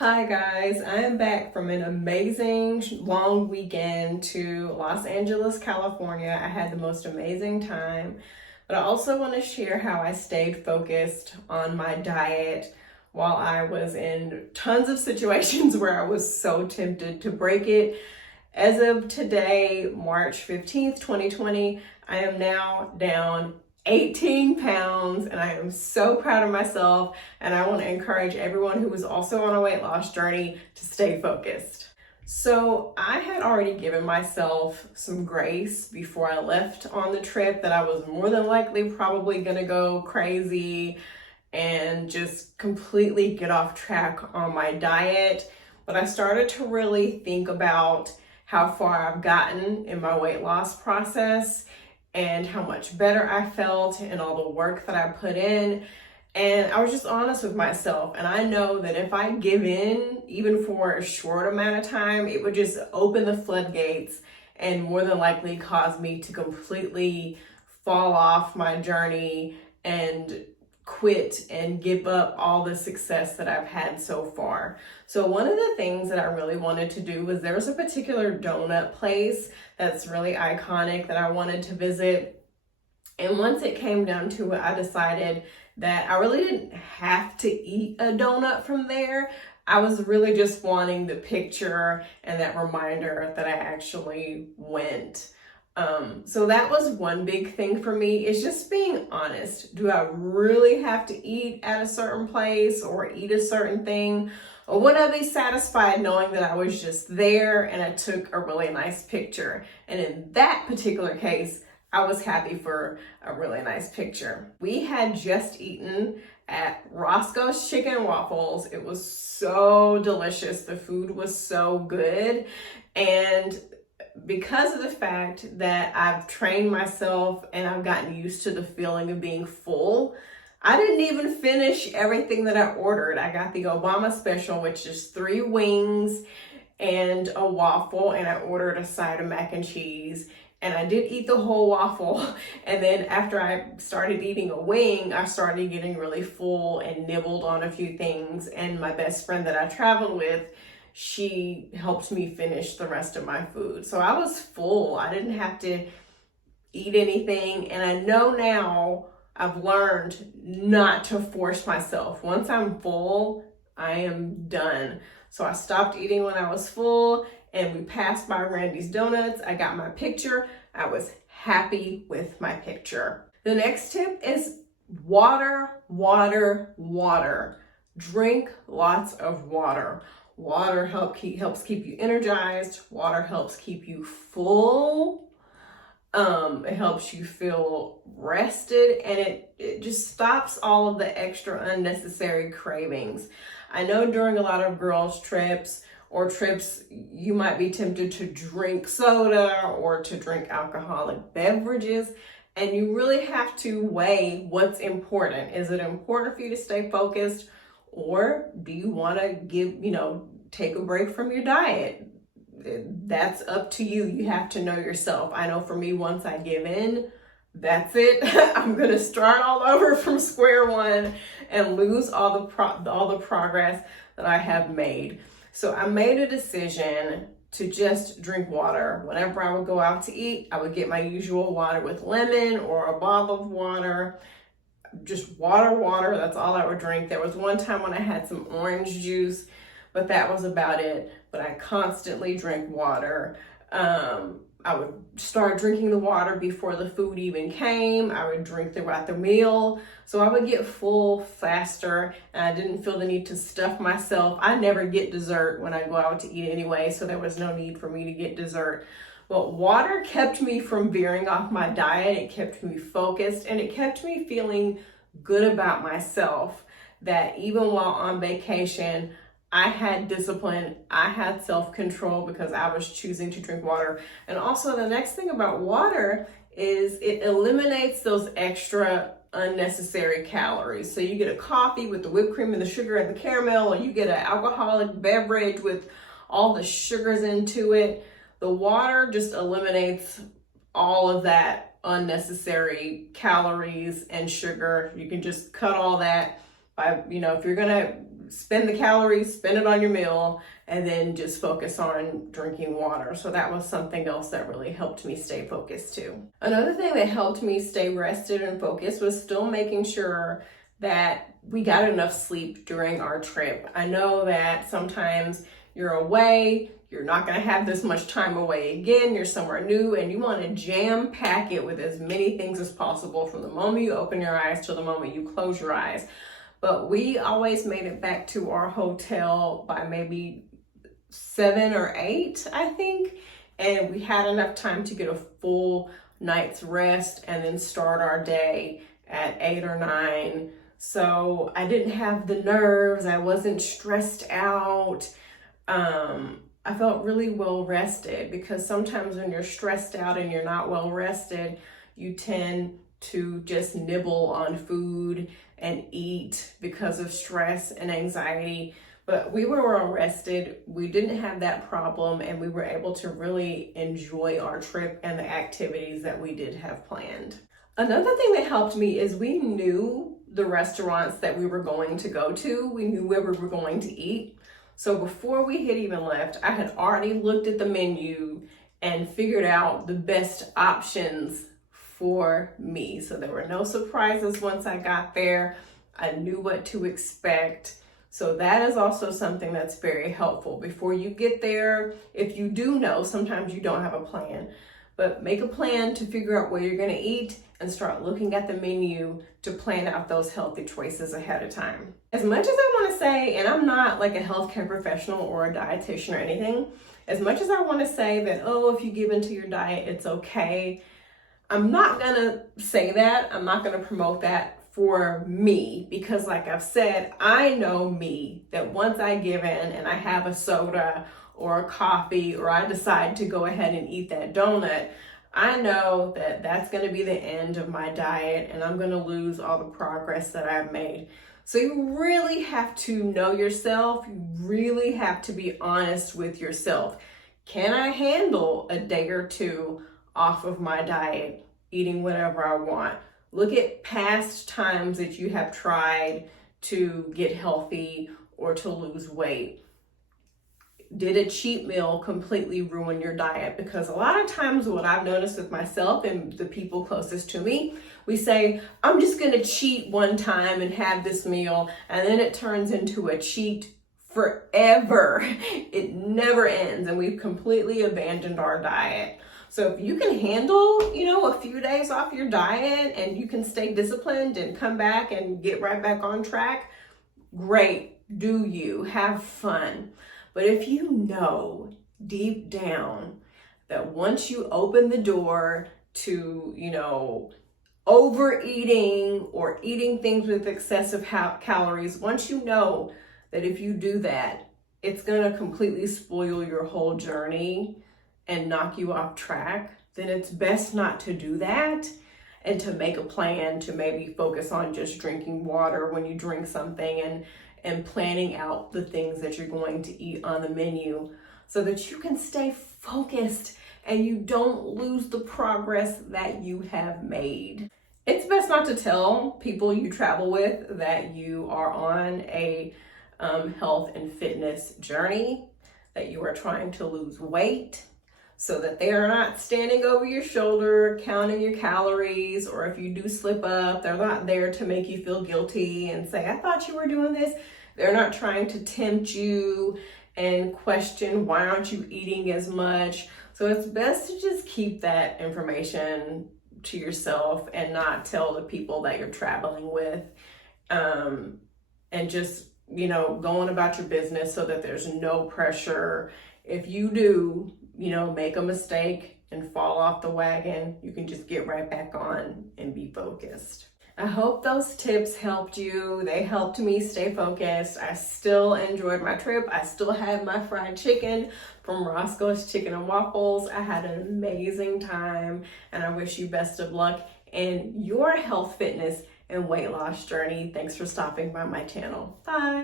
Hi guys, I am back from an amazing long weekend to Los Angeles, California. I had the most amazing time, but I also want to share how I stayed focused on my diet while I was in tons of situations where I was so tempted to break it. As of today, March 15th, 2020, I am now down 18 pounds and I am so proud of myself, and I want to encourage everyone who is also on a weight loss journey to stay focused. So I had already given myself some grace before I left on the trip that I was more than likely probably gonna go crazy and just completely get off track on my diet. But I started to really think about how far I've gotten in my weight loss process and how much better I felt and all the work that I put in. And I was just honest with myself. And I know that if I give in, even for a short amount of time, it would just open the floodgates and more than likely cause me to completely fall off my journey and quit and give up all the success that I've had so far. So one of the things that I really wanted to do was there was a particular donut place that's really iconic that I wanted to visit. And once it came down to it, I decided that I really didn't have to eat a donut from there. I was really just wanting the picture and that reminder that I actually went. So that was one big thing for me, is just being honest. Do I really have to eat at a certain place or eat a certain thing? Or would I be satisfied knowing that I was just there and I took a really nice picture? And in that particular case, I was happy for a really nice picture. We had just eaten at Roscoe's Chicken and Waffles. It was so delicious. The food was so good. And because of the fact that I've trained myself and I've gotten used to the feeling of being full, I didn't even finish everything that I ordered. I got the Obama special, which is 3 wings and a waffle, and I ordered a side of mac and cheese. And I did eat the whole waffle. And then after I started eating a wing, I started getting really full and nibbled on a few things. And my best friend that I traveled with, she helped me finish the rest of my food. So I was full. I didn't have to eat anything. And I know now I've learned not to force myself. Once I'm full, I am done. So I stopped eating when I was full, and we passed by Randy's Donuts. I got my picture. I was happy with my picture. The next tip is water, water, water. Drink lots of water. Water helps keep you energized. Water helps keep you full. It helps you feel rested, and it just stops all of the extra unnecessary cravings. I know during a lot of girls' trips or trips, you might be tempted to drink soda or to drink alcoholic beverages, and you really have to weigh what's important. Is it important for you to stay focused, or do you want to take a break from your diet? That's up to you. You have to know yourself. I know for me, once I give in, that's it. I'm gonna start all over from square one and lose all the progress that I have made. So I made a decision to just drink water. Whenever I would go out to eat, I would get my usual water with lemon or a bottle of water. Just water. That's all I would drink. There was one time when I had some orange juice, but that was about it. But I constantly drank water. I would start drinking the water before the food even came. I would drink throughout the meal. So I would get full faster, and I didn't feel the need to stuff myself. I never get dessert when I go out to eat anyway, so there was no need for me to get dessert. But water kept me from veering off my diet. It kept me focused, and it kept me feeling good about myself, that even while on vacation, I had discipline, I had self-control because I was choosing to drink water. And also the next thing about water is it eliminates those extra unnecessary calories. So you get a coffee with the whipped cream and the sugar and the caramel, or you get an alcoholic beverage with all the sugars into it. The water just eliminates all of that unnecessary calories and sugar. You can just cut all that by, if you're gonna spend the calories, spend it on your meal, and then just focus on drinking water. So that was something else that really helped me stay focused too. Another thing that helped me stay rested and focused was still making sure that we got enough sleep during our trip. I know that sometimes you're away, you're not gonna have this much time away again, you're somewhere new, and you wanna jam pack it with as many things as possible from the moment you open your eyes till the moment you close your eyes. But we always made it back to our hotel by maybe 7 or 8, I think. And we had enough time to get a full night's rest and then start our day at 8 or 9. So I didn't have the nerves, I wasn't stressed out. I felt really well rested, because sometimes when you're stressed out and you're not well rested, you tend to just nibble on food and eat because of stress and anxiety. But we were well rested, we didn't have that problem, and we were able to really enjoy our trip and the activities that we did have planned. Another thing that helped me is we knew the restaurants that we were going to go to. We knew where we were going to eat. So before we had even left, I had already looked at the menu and figured out the best options for me. So there were no surprises once I got there. I knew what to expect. So that is also something that's very helpful. Before you get there, if you do know, sometimes you don't have a plan, but make a plan to figure out where you're gonna eat and start looking at the menu to plan out those healthy choices ahead of time. As much as I wanna say, and I'm not like a healthcare professional or a dietitian or anything, as much as I wanna say that, oh, if you give into your diet, it's okay, I'm not gonna say that. I'm not gonna promote that for me, because like I've said, I know me, that once I give in and I have a soda or a coffee, or I decide to go ahead and eat that donut, I know that that's going to be the end of my diet, and I'm going to lose all the progress that I've made. So you really have to know yourself. You really have to be honest with yourself. Can I handle a day or two off of my diet, eating whatever I want? Look at past times that you have tried to get healthy or to lose weight. Did a cheat meal completely ruin your diet? Because a lot of times what I've noticed with myself and the people closest to me, we say, I'm just gonna cheat one time and have this meal, and then it turns into a cheat forever. It never ends, and we've completely abandoned our diet. So if you can handle, a few days off your diet and you can stay disciplined and come back and get right back on track, great, do you, have fun. But if you know deep down that once you open the door to, overeating or eating things with excessive calories, once you know that if you do that, it's gonna completely spoil your whole journey and knock you off track, then it's best not to do that, and to make a plan to maybe focus on just drinking water when you drink something, and planning out the things that you're going to eat on the menu so that you can stay focused and you don't lose the progress that you have made. It's best not to tell people you travel with that you are on a health and fitness journey, that you are trying to lose weight, so that they are not standing over your shoulder counting your calories, or if you do slip up, they're not there to make you feel guilty and say, I thought you were doing this. They're not trying to tempt you and question, why aren't you eating as much? So it's best to just keep that information to yourself and not tell the people that you're traveling with, and just, going about your business so that there's no pressure. If you do, make a mistake and fall off the wagon, you can just get right back on and be focused. I hope those tips helped you. They helped me stay focused. I still enjoyed my trip. I still had my fried chicken from Roscoe's Chicken and Waffles. I had an amazing time, and I wish you best of luck in your health, fitness, and weight loss journey. Thanks for stopping by my channel. Bye.